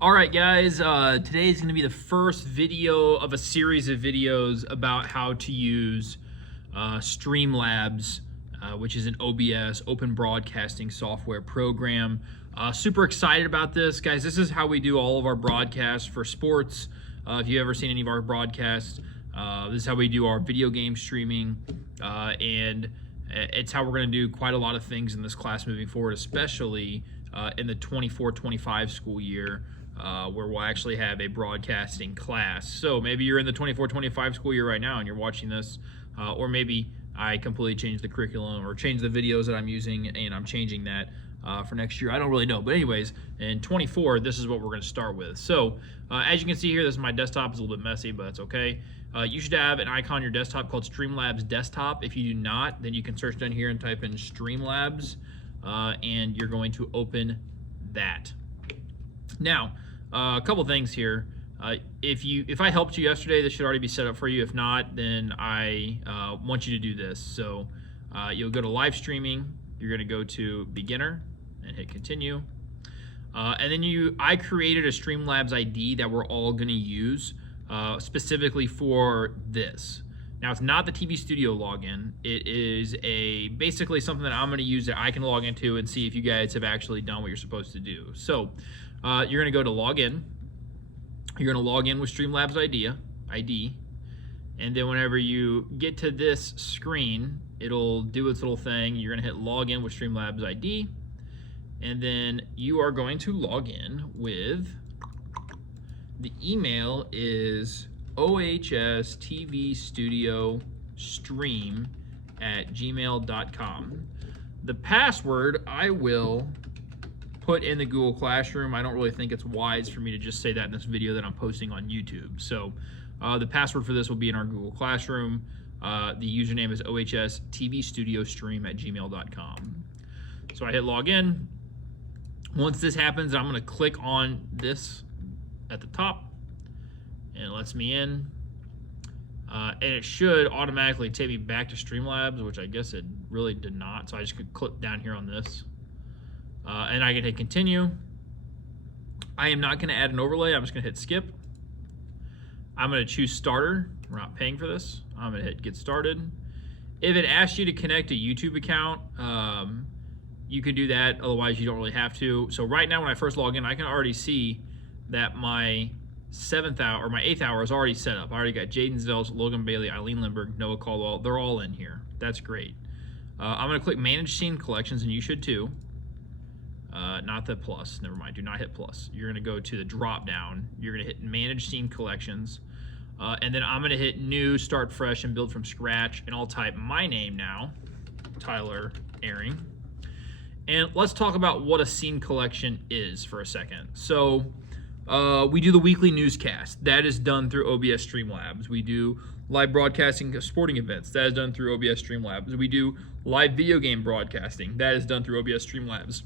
All right, guys, today is going to be the first video of a series of videos about how to use Streamlabs, which is an OBS, open broadcasting software program. Super excited about this, guys. This is how we do all of our broadcasts for sports. If you've ever seen any of our broadcasts, this is how we do our video game streaming, and it's how we're going to do quite a lot of things in this class moving forward, especially in the 24-25 school year, where we'll actually have a broadcasting class. So maybe you're in the 24-25 school year right now and you're watching this, or maybe I completely changed the curriculum or changed the videos that I'm using and I'm changing that for next year. I don't really know. But anyways, in 24, this is what we're going to start with. So as you can see here, this is my desktop. It's a little bit messy, but that's okay. You should have an icon on your desktop called Streamlabs Desktop. If you do not, then you can search down here and type in Streamlabs, and you're going to open that. Now, a couple things here. If I helped you yesterday, this should already be set up for you. If not, then I want you to do this. So you'll go to live streaming. You're going to go to beginner and hit continue. And then I created a Streamlabs ID that we're all going to use specifically for this. Now, it's not the TV Studio login. It is basically something that I'm going to use that I can log into and see if you guys have actually done what you're supposed to do. So you're going to go to login. You're going to log in with Streamlabs ID, and then whenever you get to this screen, it'll do its little thing. You're going to hit login with Streamlabs ID, and then you are going to log in with the email is ohstvstudiostream@gmail.com. The password I will put in the Google Classroom. I don't really think it's wise for me to just say that in this video that I'm posting on YouTube. So the password for this will be in our Google Classroom. The username is ohstvstudiostream@gmail.com. So I hit login. Once this happens, I'm going to click on this at the top, and it lets me in. And it should automatically take me back to Streamlabs, which I guess it really did not. So I just could click down here on this. And I can hit continue. I am not going to add an overlay. I'm just going to hit skip. I'm going to choose starter. We're not paying for this. I'm going to hit get started. If it asks you to connect a YouTube account, you could do that. Otherwise, you don't really have to. So right now, when I first log in, I can already see that my 7th hour or my 8th hour is already set up. I already got Jaden Zells, Logan Bailey, Eileen Lindbergh, Noah Caldwell. They're all in here. That's great. I'm going to click Manage Scene Collections, and you should too. Not the plus. Never mind. Do not hit plus. You're going to go to the drop down. You're going to hit Manage Scene Collections. And then I'm going to hit New, Start Fresh, and Build from Scratch. And I'll type my name now, Tyler Ehring. And let's talk about what a scene collection is for a second. So we do the weekly newscast. That is done through OBS Streamlabs. We do live broadcasting of sporting events. That is done through OBS Streamlabs. We do live video game broadcasting. That is done through OBS Streamlabs.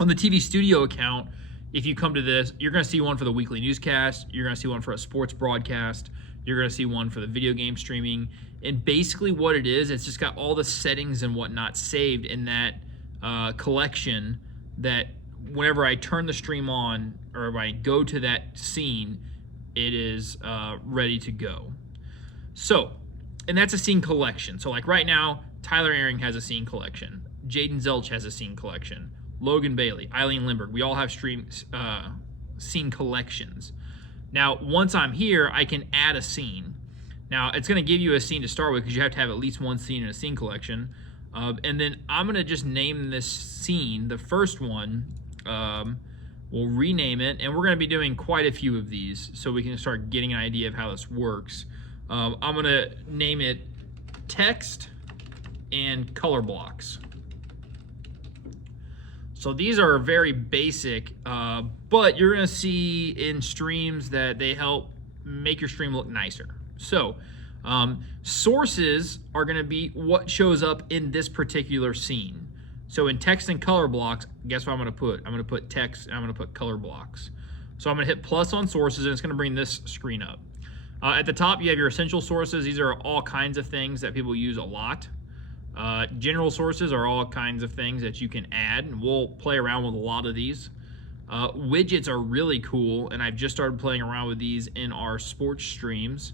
On the TV Studio account, if you come to this, you're going to see one for the weekly newscast. You're going to see one for a sports broadcast. You're going to see one for the video game streaming. And basically what it is, it's just got all the settings and whatnot saved in that collection that whenever I turn the stream on or if I go to that scene, it is ready to go. So, and that's a scene collection. So like right now, Tyler Ehring has a scene collection. Jaden Zelch has a scene collection. Logan Bailey, Eileen Lindbergh, we all have scene collections. Now, once I'm here, I can add a scene. Now, it's going to give you a scene to start with because you have to have at least one scene in a scene collection. And then I'm going to just name this scene, the first one, we'll rename it, and we're going to be doing quite a few of these so we can start getting an idea of how this works. I'm going to name it Text and Color Blocks. So these are very basic, but you're going to see in streams that they help make your stream look nicer. So sources are going to be what shows up in this particular scene. So in text and color blocks, guess what I'm going to put? I'm going to put text and I'm going to put color blocks. So I'm going to hit plus on sources and it's going to bring this screen up. At the top, you have your essential sources. These are all kinds of things that people use a lot. General sources are all kinds of things that you can add, and we'll play around with a lot of these. Widgets are really cool, and I've just started playing around with these in our sports streams.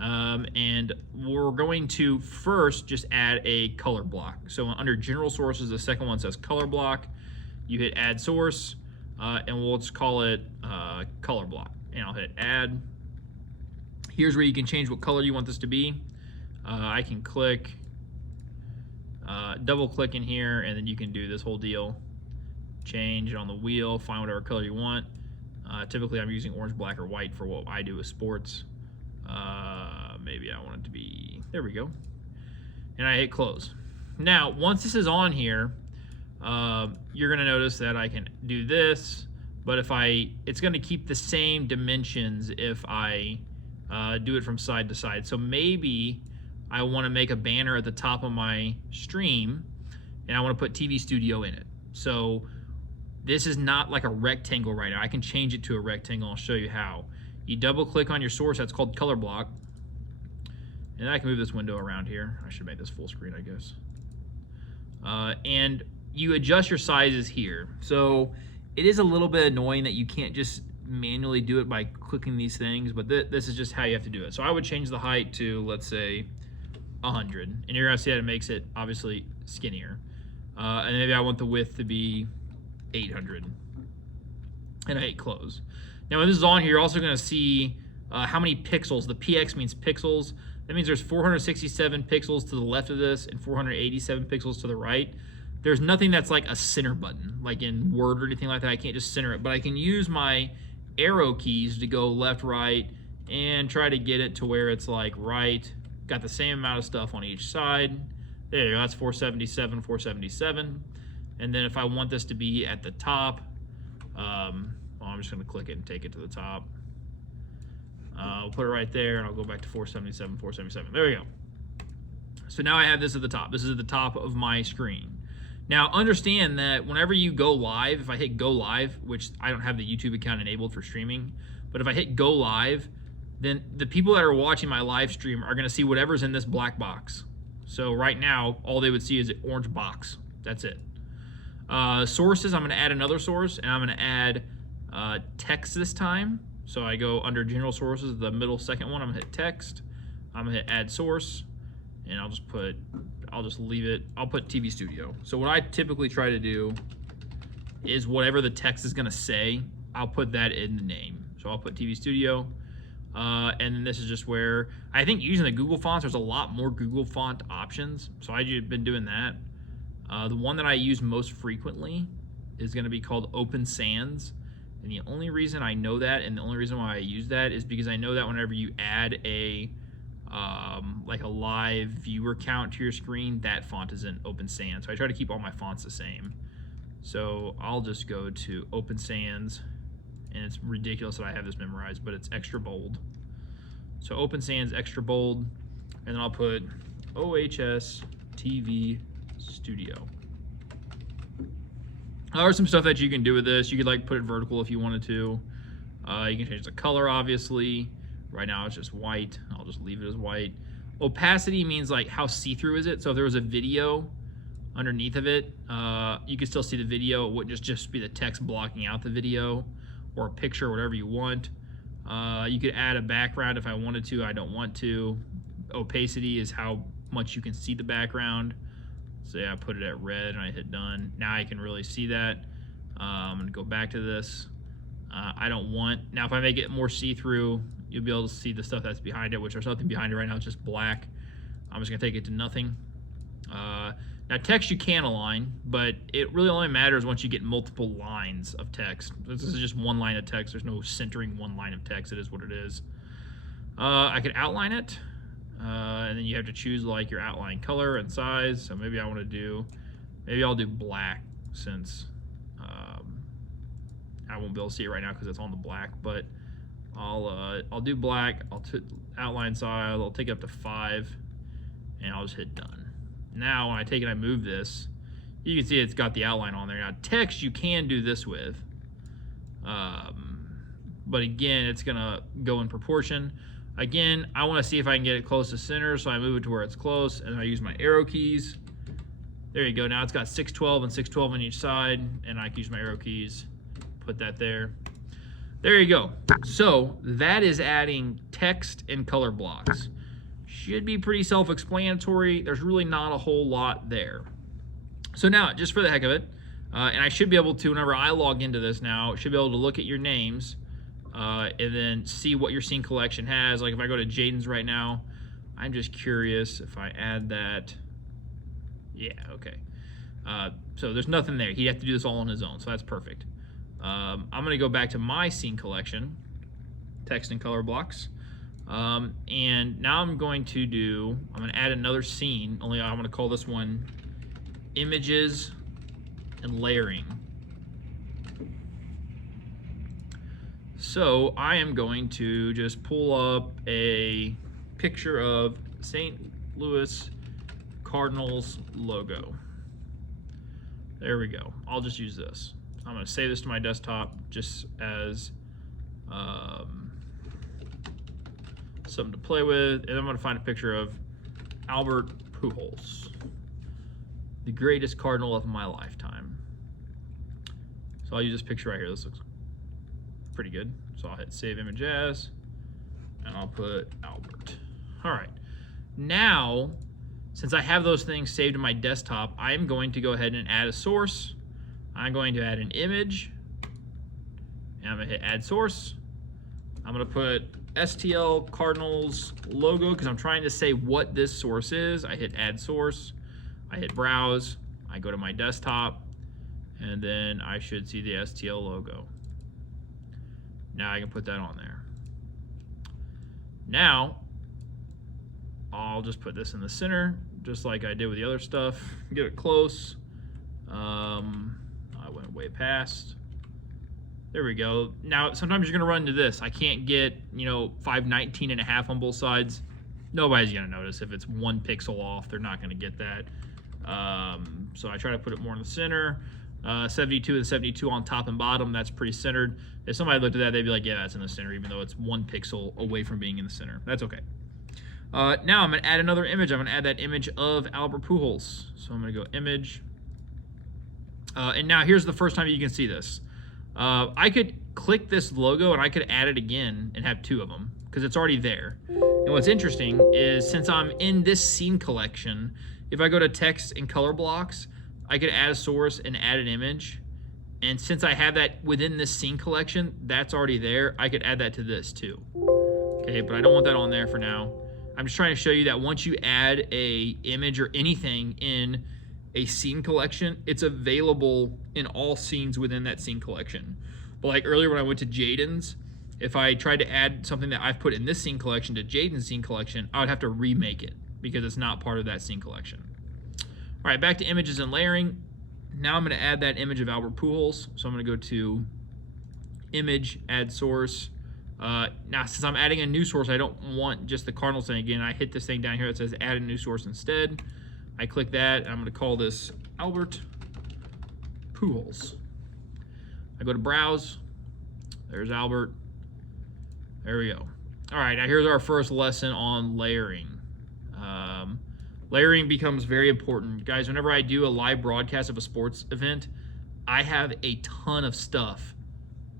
And we're going to first just add a color block. So under general sources, the second one says color block. You hit add source, and we'll just call it color block. And I'll hit add. Here's where you can change what color you want this to be. I can click, double click in here, and then you can do this whole deal. Change it on the wheel, find whatever color you want. Typically I'm using orange, black, or white for what I do with sports. Maybe I want it to be, there we go. And I hit close. Now, once this is on here, you're gonna notice that I can do this, but it's gonna keep the same dimensions if I do it from side to side. So maybe I wanna make a banner at the top of my stream, and I wanna put TV Studio in it. So this is not like a rectangle right now. I can change it to a rectangle. I'll show you how. You double click on your source, that's called color block. And I can move this window around here. I should make this full screen, I guess. And you adjust your sizes here. So it is a little bit annoying that you can't just manually do it by clicking these things, but this is just how you have to do it. So I would change the height to, let's say, 100. And you're gonna see that it makes it obviously skinnier. And maybe I want the width to be 800. And I hit close. Now when this is on here, you're also gonna see how many pixels. The PX means pixels. That means there's 467 pixels to the left of this and 487 pixels to the right. There's nothing that's like a center button, like in Word or anything like that. I can't just center it, but I can use my arrow keys to go left, right, and try to get it to where it's like right. Got the same amount of stuff on each side. There you go, that's 477, 477. And then if I want this to be at the top, well, I'm just gonna click it and take it to the top. I'll put it right there, and I'll go back to 477, 477. There we go. So now I have this at the top. This is at the top of my screen. Now understand that whenever you go live, if I hit go live, which I don't have the YouTube account enabled for streaming, but if I hit go live, then the people that are watching my live stream are gonna see whatever's in this black box. So right now, all they would see is an orange box. That's it. Sources, I'm gonna add another source, and I'm gonna add text this time. So I go under general sources, the middle second one, I'm gonna hit text. I'm gonna hit add source, and I'll just leave it, I'll put TV Studio. So what I typically try to do is whatever the text is gonna say, I'll put that in the name. So I'll put TV Studio, and then this is just where, I think using the Google fonts, there's a lot more Google font options. So I've been doing that. The one that I use most frequently is gonna be called Open Sans. And the only reason I know that, and the only reason why I use that, is because I know that whenever you add a like a live viewer count to your screen, that font is in Open Sans. So I try to keep all my fonts the same. So I'll just go to Open Sans, and it's ridiculous that I have this memorized, but it's extra bold. So Open Sans extra bold, and then I'll put OHS TV Studio. There's some stuff that you can do with this. You could like put it vertical if you wanted to. You can change the color, obviously. Right now it's just white. I'll just leave it as white. Opacity means like how see-through is it. So if there was a video underneath of it, you could still see the video. It wouldn't just be the text blocking out the video, or a picture, or whatever you want. You could add a background if I wanted to. I don't want to. Opacity is how much you can see the background. So yeah, I put it at red and I hit done. Now I can really see that. I'm gonna go back to this. I don't want, now if I make it more see-through, you'll be able to see the stuff that's behind it, which there's nothing behind it right now, it's just black. I'm just gonna take it to nothing. Now text you can align, but it really only matters once you get multiple lines of text. This is just one line of text. There's no centering one line of text. It is what it is. I could outline it. And then you have to choose like your outline color and size. So maybe I want to do, maybe I'll do black, since I won't be able to see it right now because it's on the black. But I'll do black. I'll outline size. I'll take it up to 5, and I'll just hit done. Now when I take it, I move this. You can see it's got the outline on there. Now text you can do this with, but again, it's gonna go in proportion. Again, I want to see if I can get it close to center, so I move it to where it's close, and I use my arrow keys. There you go. Now it's got 612 and 612 on each side, and I can use my arrow keys put that there. There you go. So that is adding text and color blocks. Should be pretty self-explanatory. There's really not a whole lot there. So now, just for the heck of it, and I should be able to, whenever I log into this now, should be able to look at your names and then see what your scene collection has. Like if I go to Jaden's right now, I'm just curious if I add that. Yeah, okay. So there's nothing there. He'd have to do this all on his own, so that's perfect. I'm gonna go back to my scene collection, text and color blocks. And now I'm gonna add another scene, only I'm gonna call this one images and layering. So I am going to just pull up a picture of St. Louis Cardinals logo. There we go. I'll just use this. I'm going to save this to my desktop just as something to play with, and I'm going to find a picture of Albert Pujols, the greatest Cardinal of my lifetime. So I'll use this picture right here. This looks pretty good. So I'll hit Save Image As, and I'll put Albert. All right. Now, since I have those things saved in my desktop, I'm going to go ahead and add a source. I'm going to add an image, and I'm going to hit Add Source. I'm going to put STL Cardinals logo because I'm trying to say what this source is. I hit Add Source. I hit Browse. I go to my desktop, and then I should see the STL logo. Now I can put that on there. Now, I'll just put this in the center, just like I did with the other stuff. Get it close. I went way past. There we go. Now, sometimes you're gonna run into this. I can't get, 519.5 on both sides. Nobody's gonna notice if it's 1 pixel off. They're not gonna get that. So I try to put it more in the center. 72 and 72 on top and bottom. That's pretty centered. If somebody looked at that, they'd be like, yeah, that's in the center, even though it's 1 pixel away from being in the center. That's okay. Now I'm gonna add another image. I'm gonna add that image of Albert Pujols. So I'm gonna go image. And now here's the first time you can see this. I could click this logo and I could add it again and have 2 of them because it's already there. And what's interesting is since I'm in this scene collection, if I go to text and color blocks, I could add a source and add an image. And since I have that within this scene collection, that's already there. I could add that to this too. Okay, but I don't want that on there for now. I'm just trying to show you that once you add a image or anything in a scene collection, it's available in all scenes within that scene collection. But like earlier when I went to Jaden's, if I tried to add something that I've put in this scene collection to Jaden's scene collection, I would have to remake it because it's not part of that scene collection. All right, back to images and layering. Now I'm gonna add that image of Albert Pujols. So I'm gonna go to image, add source. Now, since I'm adding a new source, I don't want just the Cardinals thing again. I hit this thing down here that says add a new source instead. I click that, and I'm gonna call this Albert Pujols. I go to Browse. There's Albert. There we go. All right, now here's our first lesson on layering. Layering becomes very important. Guys, whenever I do a live broadcast of a sports event, I have a ton of stuff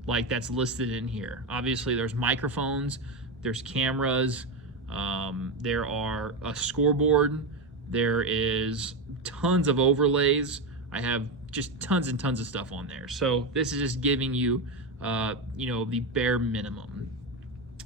like that's listed in here. Obviously, there's microphones, there's cameras, there are a scoreboard, there is tons of overlays. I have just tons and tons of stuff on there. So this is just giving you, the bare minimum.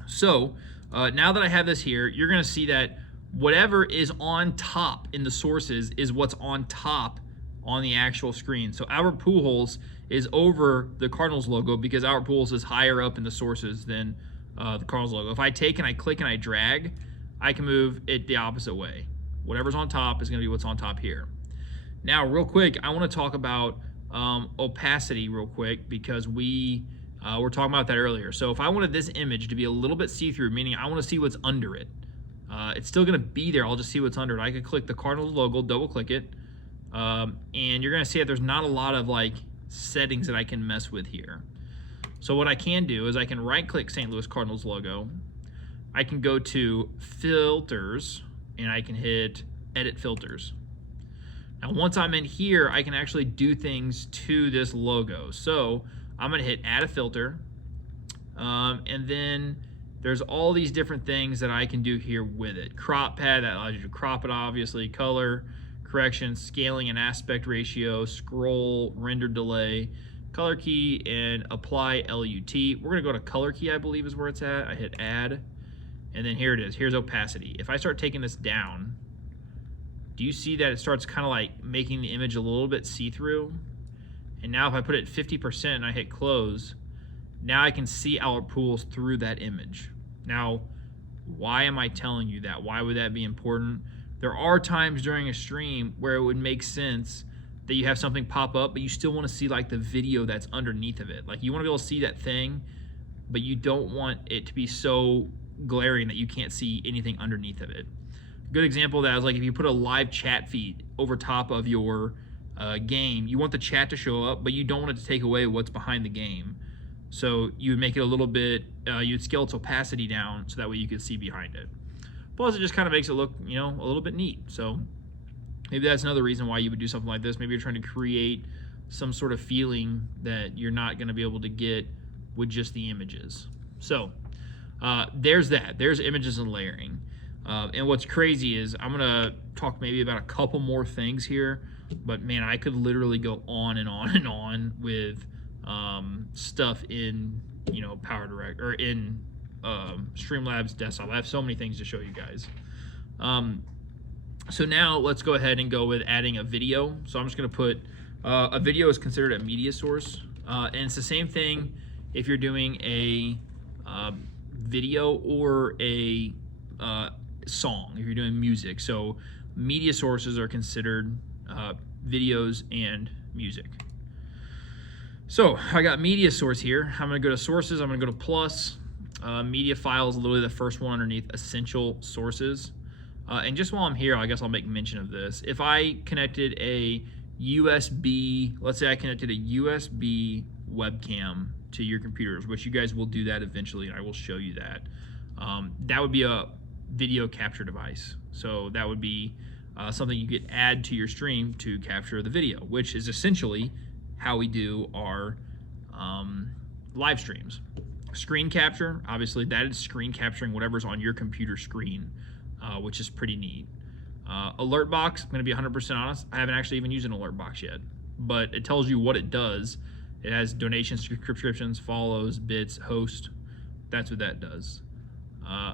So now that I have this here, you're gonna see that whatever is on top in the sources is what's on top on the actual screen. So Albert Pujols is over the Cardinals logo because Albert Pujols is higher up in the sources than the Cardinals logo. If I take and I click and I drag, I can move it the opposite way. Whatever's on top is gonna be what's on top here. Now, real quick, I wanna talk about opacity real quick because we were talking about that earlier. So if I wanted this image to be a little bit see-through, meaning I wanna see what's under it, it's still gonna be there, I'll just see what's under it. I could click the Cardinals logo, double click it, and you're gonna see that there's not a lot of like settings that I can mess with here. So what I can do is I can right click St. Louis Cardinals logo, I can go to filters, and I can hit edit filters. Now once I'm in here, I can actually do things to this logo. So I'm going to hit add a filter. And then there's all these different things that I can do here with it. Crop pad, that allows you to crop it, obviously. Color, correction, scaling and aspect ratio, scroll, render delay, color key, and apply LUT. We're going to go to color key, I believe is where it's at. I hit add, and then here it is. Here's opacity. If I start taking this down, do you see that it starts kind of like making the image a little bit see-through? And now if I put it at 50% and I hit close, now I can see how it pulls through that image. Now, why am I telling you that? Why would that be important? There are times during a stream where it would make sense that you have something pop up, but you still want to see like the video that's underneath of it. Like you want to be able to see that thing, but you don't want it to be so glaring that you can't see anything underneath of it. A good example of that is like if you put a live chat feed over top of your game, you want the chat to show up, but you don't want it to take away what's behind the game. So you would make it a little bit, you'd scale its opacity down so that way you could see behind it. Plus it just kind of makes it look, you know, a little bit neat. So maybe that's another reason why you would do something like this. Maybe you're trying to create some sort of feeling that you're not going to be able to get with just the images. So there's that. There's images and layering. And what's crazy is I'm going to talk maybe about a couple more things here, but man, I could literally go on and on and on with stuff in, you know, PowerDirect or in Streamlabs desktop. I have so many things to show you guys. So now let's go ahead and go with adding a video. So I'm just going to put a video is considered a media source, and it's the same thing if you're doing a video or a song, if you're doing music. So media sources are considered videos and music. So I got media source here. I'm going to go to sources. I'm going to go to plus. Media file is literally the first one underneath essential sources. And just while I'm here, I guess I'll make mention of this. If I connected a USB, let's say I connected a USB webcam to your computers, which you guys will do that eventually, and I will show you that. That would be a video capture device. So that would be something you could add to your stream to capture the video, which is essentially how we do our live streams. Screen capture, obviously that is screen capturing whatever's on your computer screen, which is pretty neat. Alert box, I'm going to be 100% honest, I haven't actually even used an alert box yet, but it tells you what it does. It has donations, subscriptions, follows, bits, host. That's what that does.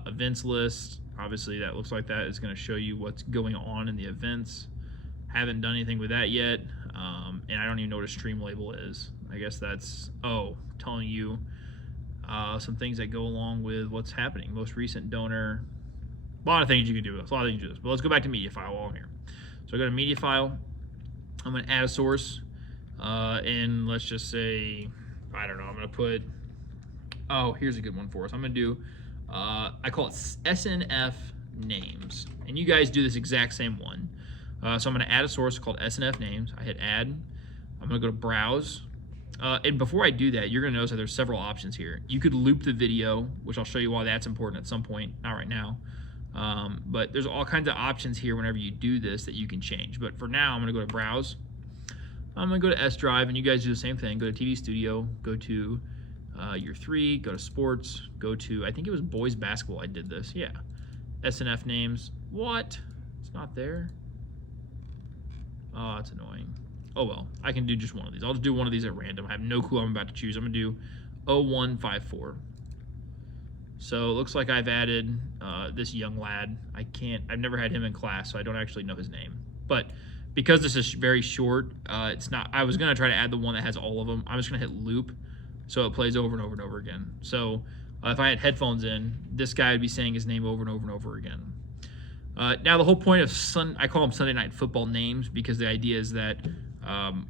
Events list, obviously that looks like that is going to show you what's going on in the events. Haven't done anything with that yet, and I don't even know what a stream label is. I guess that's, telling you some things that go along with what's happening. Most recent donor, a lot of things you can do. There's a lot of things you can do. But let's go back to media file while I'm here. So I go to media file. I'm going to add a source, and let's just say, I don't know, I'm going to put, here's a good one for us. I'm going to do, I call it SNF names, and you guys do this exact same one. So I'm going to add a source called SNF names. I hit add. I'm going to go to browse. And before I do that, you're going to notice that there's several options here. You could loop the video, which I'll show you why that's important at some point, not right now. But there's all kinds of options here whenever you do this that you can change. But for now, I'm going to go to browse. I'm going to go to S Drive, and you guys do the same thing. Go to TV Studio, go to Year 3, go to Sports, go to, I think it was Boys Basketball I did this. Yeah. SNF names. What? It's not there. Oh, that's annoying. Oh well, I can do just one of these. I'll just do one of these at random. I have no clue I'm about to choose. I'm gonna do 0154. So it looks like I've added this young lad. I've never had him in class, so I don't actually know his name. But because this is very short, it's not, I was gonna try to add the one that has all of them. I'm just gonna hit loop, so it plays over and over and over again. So if I had headphones in, this guy would be saying his name over and over and over again. Now the whole point of I call them Sunday Night Football names, because the idea is that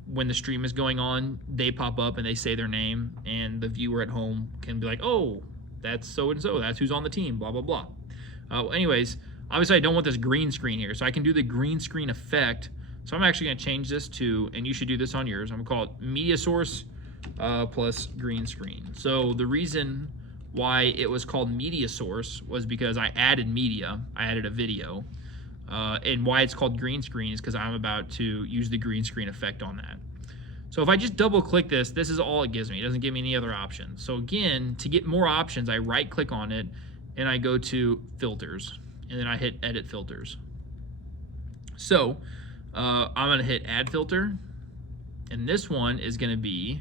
when the stream is going on, they pop up and they say their name, and the viewer at home can be like, oh, that's so-and-so, that's who's on the team, blah, blah, blah. Anyways, obviously I don't want this green screen here, so I can do the green screen effect. So I'm actually going to change this to, and you should do this on yours, I'm going to call it media source plus green screen. So the reason why it was called media source was because I added media, I added a video, and why it's called green screen is because I'm about to use the green screen effect on that. So if I just double click this, this is all it gives me. It doesn't give me any other options. So again, to get more options, I right click on it and I go to filters, and then I hit edit filters. So I'm gonna hit add filter, and this one is gonna be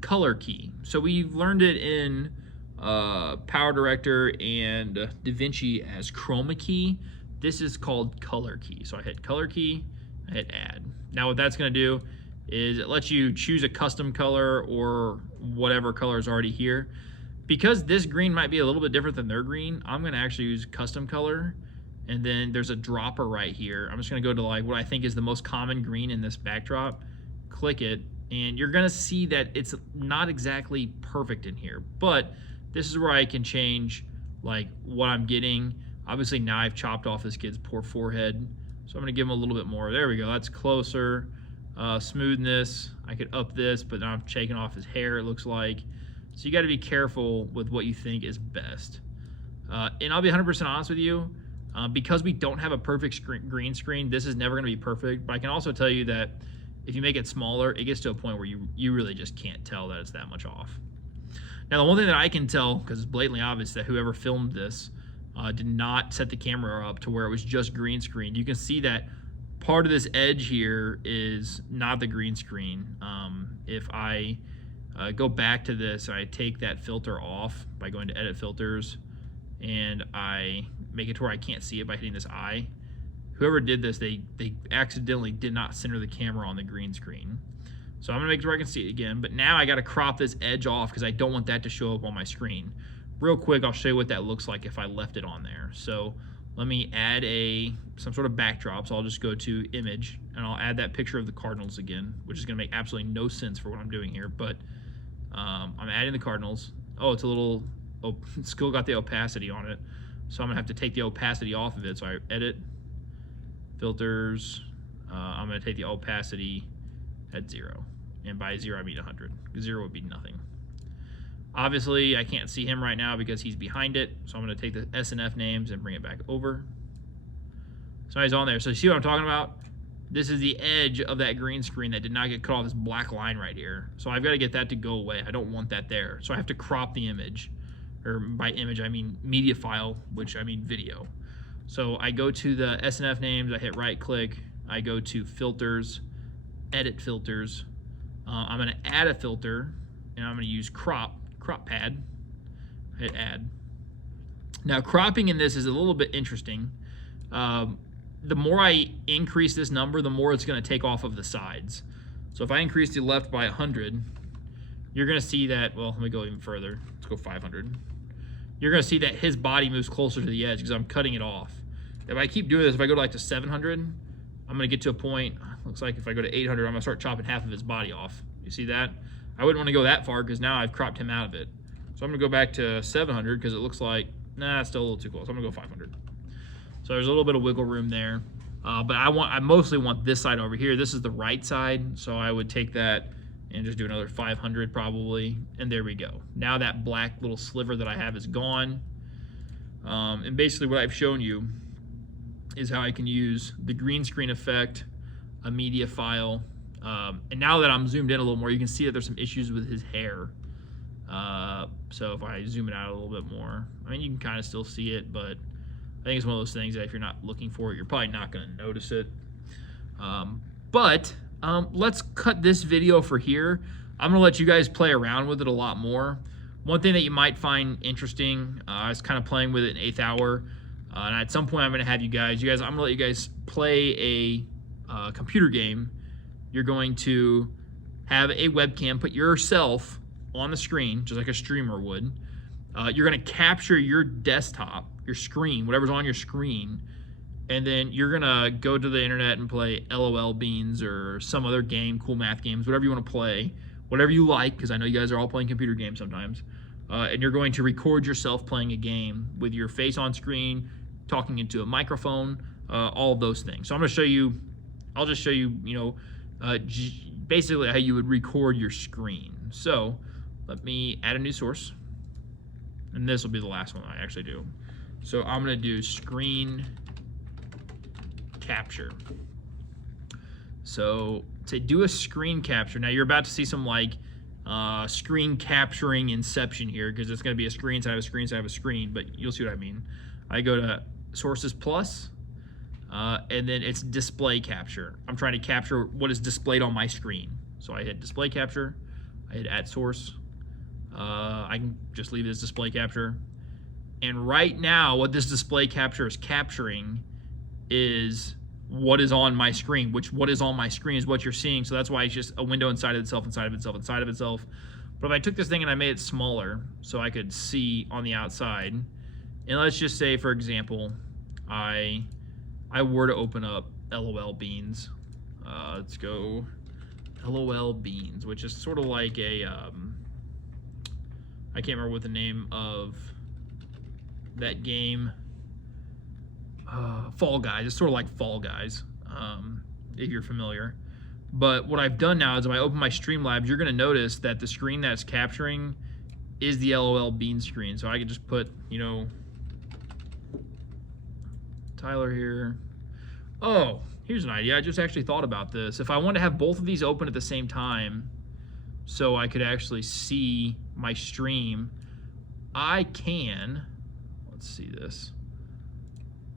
color key. So we've learned it in Power Director and DaVinci as chroma key. This is called color key. So I hit color key, I hit add. Now what that's gonna do is it lets you choose a custom color or whatever color is already here. Because this green might be a little bit different than their green, I'm gonna actually use custom color, and then there's a dropper right here. I'm just gonna go to like what I think is the most common green in this backdrop, click it, and you're gonna see that it's not exactly perfect in here, but this is where I can change like what I'm getting. Obviously now I've chopped off this kid's poor forehead, so I'm gonna give him a little bit more. There we go, that's closer. Smoothness, I could up this, but now I'm shaking off his hair, it looks like. So you gotta be careful with what you think is best. And I'll be 100% honest with you, because we don't have a perfect green screen, this is never gonna be perfect, but I can also tell you that if you make it smaller, it gets to a point where you really just can't tell that it's that much off. Now the one thing that I can tell, because it's blatantly obvious that whoever filmed this did not set the camera up to where it was just green screen. You can see that part of this edge here is not the green screen. If I go back to this, I take that filter off by going to edit filters, and I make it to where I can't see it by hitting this eye. Whoever did this, they accidentally did not center the camera on the green screen. So I'm gonna make it where I can see it again, but now I gotta crop this edge off because I don't want that to show up on my screen. Real quick, I'll show you what that looks like if I left it on there. So let me add some sort of backdrop. So I'll just go to image, and I'll add that picture of the Cardinals again, which is gonna make absolutely no sense for what I'm doing here, but I'm adding the Cardinals. Oh, it's a little, it's still got the opacity on it. So I'm gonna have to take the opacity off of it. So I edit, filters, I'm gonna take the opacity at 0. And by 0, I mean 100. 0 would be nothing. Obviously, I can't see him right now because he's behind it. So I'm gonna take the S and F names and bring it back over. So he's on there. So you see what I'm talking about? This is the edge of that green screen that did not get cut off, this black line right here. So I've got to get that to go away. I don't want that there. So I have to crop the image. Or by image, I mean media file, which I mean video. So I go to the S and F names, I hit right click, I go to filters, edit filters. I'm gonna add a filter, and I'm gonna use crop pad, hit add. Now cropping in this is a little bit interesting. The more I increase this number, the more it's gonna take off of the sides. So if I increase the left by 100, you're gonna see that, well, let me go even further. Let's go 500. You're gonna see that his body moves closer to the edge because I'm cutting it off. If I keep doing this, if I go to like to 700, I'm gonna get to a point, looks like if I go to 800, I'm gonna start chopping half of his body off. You see that? I wouldn't wanna go that far because now I've cropped him out of it. So I'm gonna go back to 700 because it looks like, nah, it's still a little too close. I'm gonna go 500. So there's a little bit of wiggle room there. But I mostly want this side over here. This is the right side, so I would take that and just do another 500 probably, and there we go. Now that black little sliver that I have is gone. And basically what I've shown you is how I can use the green screen effect, a media file, and now that I'm zoomed in a little more, you can see that there's some issues with his hair. So if I zoom it out a little bit more, I mean, you can kind of still see it, but I think it's one of those things that if you're not looking for it, you're probably not going to notice it. Let's cut this video for here. I'm going to let you guys play around with it a lot more. One thing that you might find interesting, I was kind of playing with it in 8th hour, and at some point I'm going to have I'm going to let you guys play a computer game. You're going to have a webcam, put yourself on the screen, just like a streamer would. You're going to capture your desktop, your screen, whatever's on your screen, and then you're gonna go to the internet and play LOL Beans or some other game, cool math games, whatever you want to play, whatever you like, because I know you guys are all playing computer games sometimes. And you're going to record yourself playing a game with your face on screen, talking into a microphone, all of those things. So I'm gonna show you, I'll just show you, basically how you would record your screen. So let me add a new source, and this will be the last one I actually do. So I'm gonna do screen capture. So say do a screen capture. Now you're about to see some like screen capturing inception here, because it's going to be a screen inside of a screen inside of a screen, but you'll see what I mean. I go to sources plus, and then it's display capture. I'm trying to capture what is displayed on my screen. So I hit display capture, I hit add source. I can just leave this display capture. And right now, what this display capture is capturing is what is on my screen, which what is on my screen is what you're seeing. So that's why it's just a window inside of itself, inside of itself, inside of itself. But if I took this thing and I made it smaller so I could see on the outside, and let's just say, for example, I were to open up LOL Beans. Let's go LOL Beans, which is sort of like a, I can't remember what the name of that game, Fall Guys. It's sort of like Fall Guys, if you're familiar. But what I've done now is if I open my Streamlabs, you're going to notice that the screen that's capturing is the LOL Beans screen. So I can just put, you know, Tyler here. Oh, here's an idea. I just actually thought about this. If I want to have both of these open at the same time so I could actually see my stream, I can, let's see this.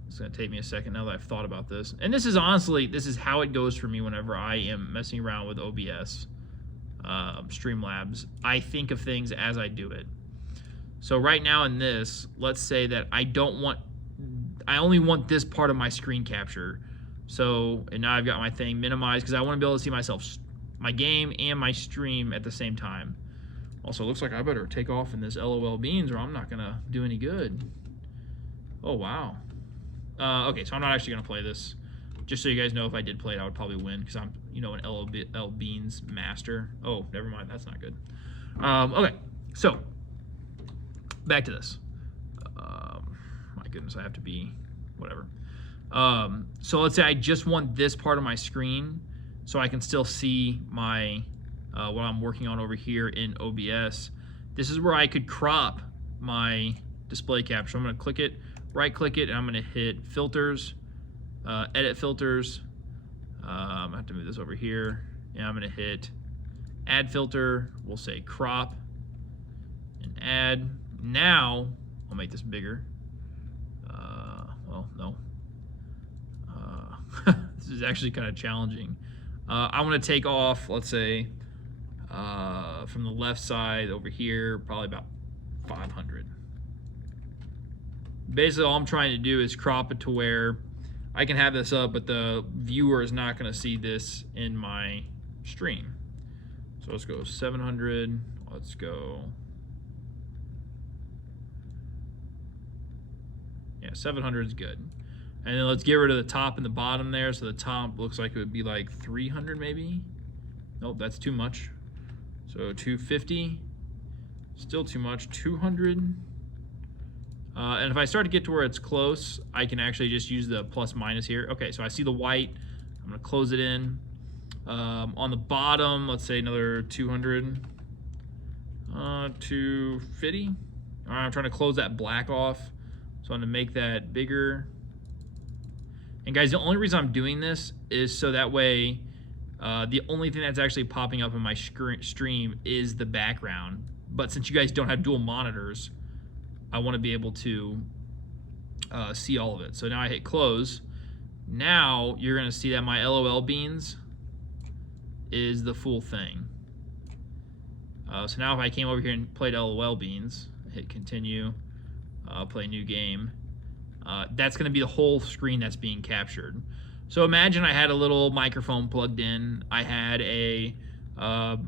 It's going to take me a second now that I've thought about this. And this is honestly, this is how it goes for me whenever I am messing around with OBS, Streamlabs. I think of things as I do it. So right now in this, let's say that I only want this part of my screen capture. So, and now I've got my thing minimized because I want to be able to see myself, my game and my stream at the same time. Also, it looks like I better take off in this LOL Beans or I'm not going to do any good. Oh, wow. Okay, so I'm not actually going to play this. Just so you guys know, if I did play it, I would probably win because I'm, you know, an LOL Beans master. Oh, never mind. That's not good. Okay, so back to this. My goodness, I have to be whatever. So let's say I just want this part of my screen so I can still see my what I'm working on over here in OBS. This is where I could crop my display capture. I'm going to click it, right click it, and I'm going to hit filters, edit filters. I have to move this over here, and I'm going to hit add filter. We'll say crop and add. Now I'll make this bigger. Well, no. This is actually kind of challenging. I want to take off, let's say, from the left side over here, probably about 500. Basically, all I'm trying to do is crop it to where I can have this up, but the viewer is not going to see this in my stream. So let's go 700. Let's go. Yeah, 700 is good. And then let's get rid of the top and the bottom there. So the top looks like it would be like 300 maybe. Nope, that's too much. So 250, still too much. 200. And if I start to get to where it's close, I can actually just use the plus minus here. Okay, so I see the white. I'm gonna close it in. On the bottom, let's say another 200. 250. All right, I'm trying to close that black off. So I'm gonna make that bigger. And guys, the only reason I'm doing this is so that way the only thing that's actually popping up in my stream is the background. But since you guys don't have dual monitors, I want to be able to see all of it. So now I hit close. Now you're going to see that my LOL Beans is the full thing. So now if I came over here and played LOL Beans, hit continue, play new game, that's going to be the whole screen that's being captured. So imagine I had a little microphone plugged in. I had a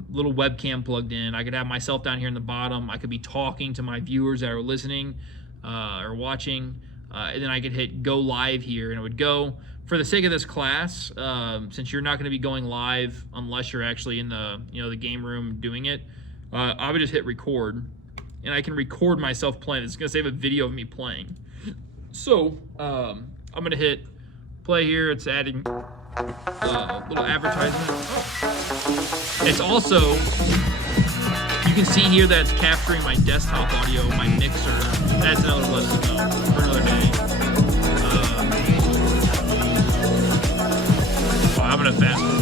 little webcam plugged in. I could have myself down here in the bottom. I could be talking to my viewers that are listening or watching. And then I could hit go live here, and it would go. For the sake of this class, since you're not going to be going live unless you're actually in the the game room doing it, I would just hit record, and I can record myself playing. It's going to save a video of me playing. So I'm going to hit play here. It's adding little advertisement. Oh. It's also, you can see here that it's capturing my desktop audio, my mixer. That's another lesson though, for another day. I'm going to fast forward.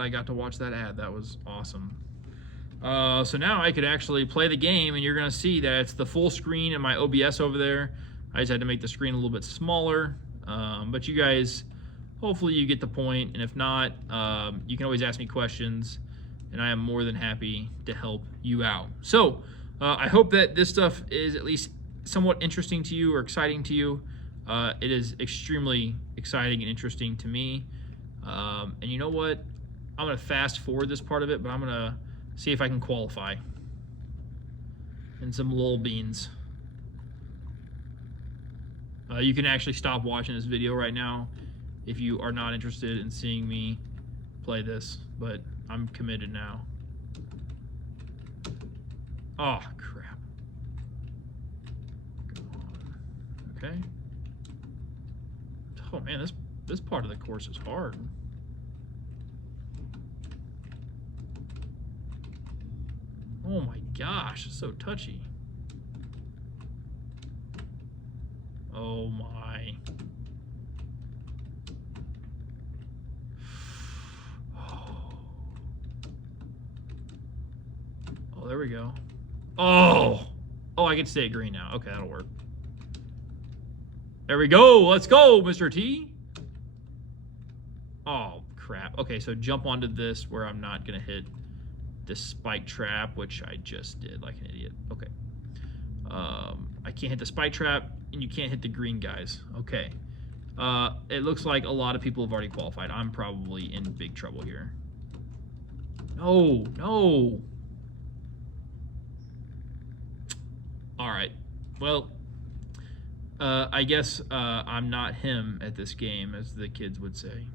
glad I got to watch that ad. That was awesome. So now I could actually play the game, and you're going to see that it's the full screen in my OBS over there. I just had to make the screen a little bit smaller. But you guys, hopefully you get the point. And if not, you can always ask me questions, and I am more than happy to help you out. So I hope that this stuff is at least somewhat interesting to you or exciting to you. It is extremely exciting and interesting to me. And you know what? I'm going to fast forward this part of it, but I'm going to see if I can qualify. And some lol beans. You can actually stop watching this video right now if you are not interested in seeing me play this, but I'm committed now. Oh, crap. Come on. Okay. Oh, man, this part of the course is hard. Oh my gosh, it's so touchy. Oh my. Oh, there we go. Oh, I can stay at green now. Okay, that'll work. There we go. Let's go, Mr. T. Oh, crap. Okay, so jump onto this where I'm not going to hit this spike trap, which I just did like an idiot. Okay. I can't hit the spike trap, and you can't hit the green guys. Okay. It looks like a lot of people have already qualified. I'm probably in big trouble here. No, no. All right. Well, I guess I'm not him at this game, as the kids would say.